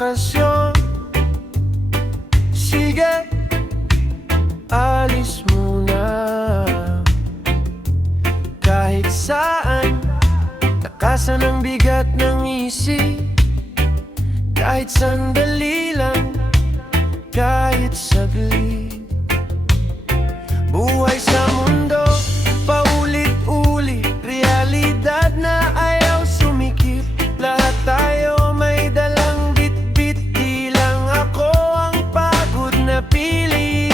bakasyon. Sige, alis muna. Kahit saan, takasan ang bigat ng isip. Kahit sandali lang, kahit saglit. Buhay sa mundo, paulit-ulit. Realidad na ayaw sumikip. Lahat tayo may dalang bit-bit. Di lang ako ang pagod na pili.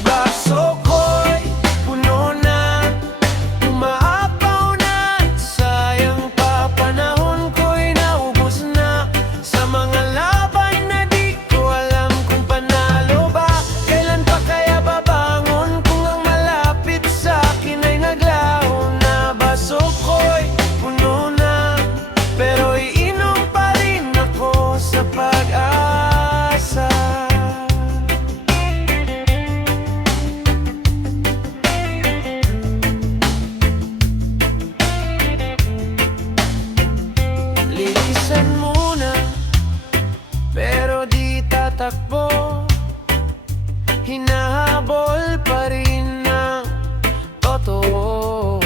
Baso ko'y puno na, umaapaw na. Sayang pa, panahon ko'y naubos na. Sa mga laban na di ko alam kung panalo ba. Kailan pa kaya babangon kung ang malapit sa akin ay naglaho na. Baso ko'y puno na, pero iinom pa rin ako sa pag-asa. Lilisan muna, pero di tatakbo. Hinahabol pa rin ang totoo.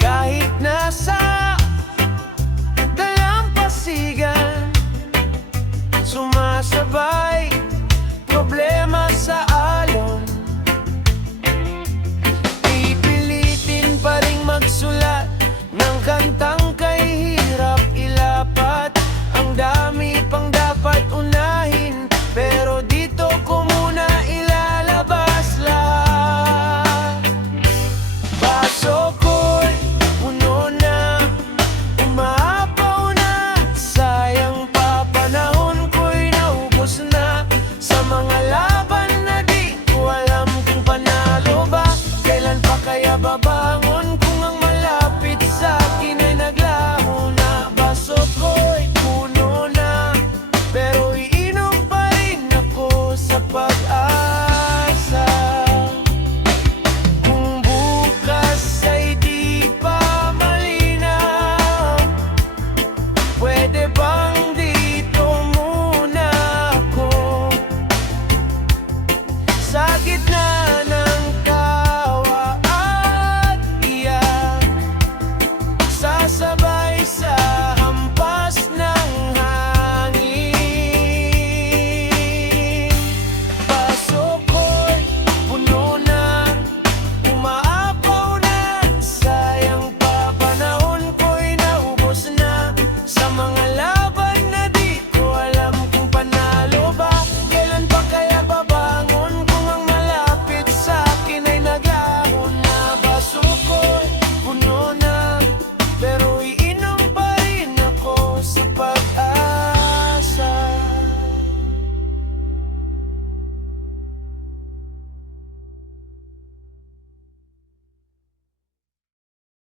Kahit nasa dalampasigan, sumasabay problema sa alon. Pipilitin pa rin magsulat ng kantang kay hirap ilapat. Ang dami pang dapat unahin, pero dito ko muna ilalabas lahat. Baso